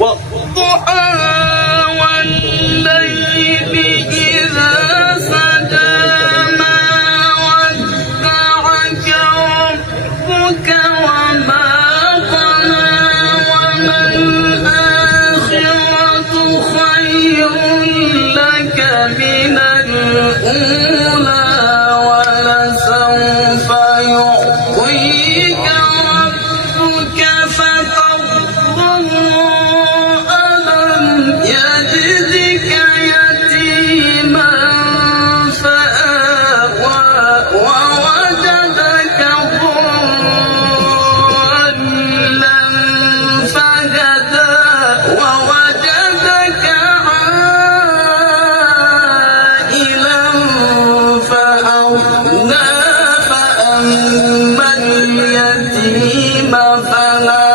والضحى والليل إذا سجى ما ودعك ربك وما قلى وللآخرة خير لك من الأولى ولسوف يعطيك ربك فترضى ألم يجدك يتيما فآوى ووجدك ضالا فهدى ووجدك عائلا فأغنى فأما اليتيم فلا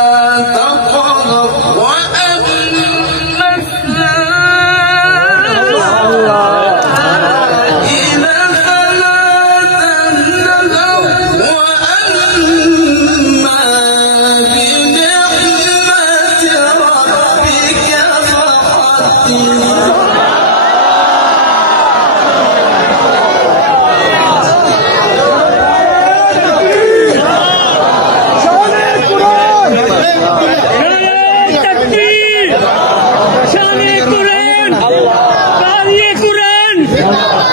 تقهر وأما السائل فلا تنهر وأما بنعمة ربك فحدث শানে কোরআন কারিয়ে কোরআন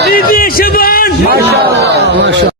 দিদি শবান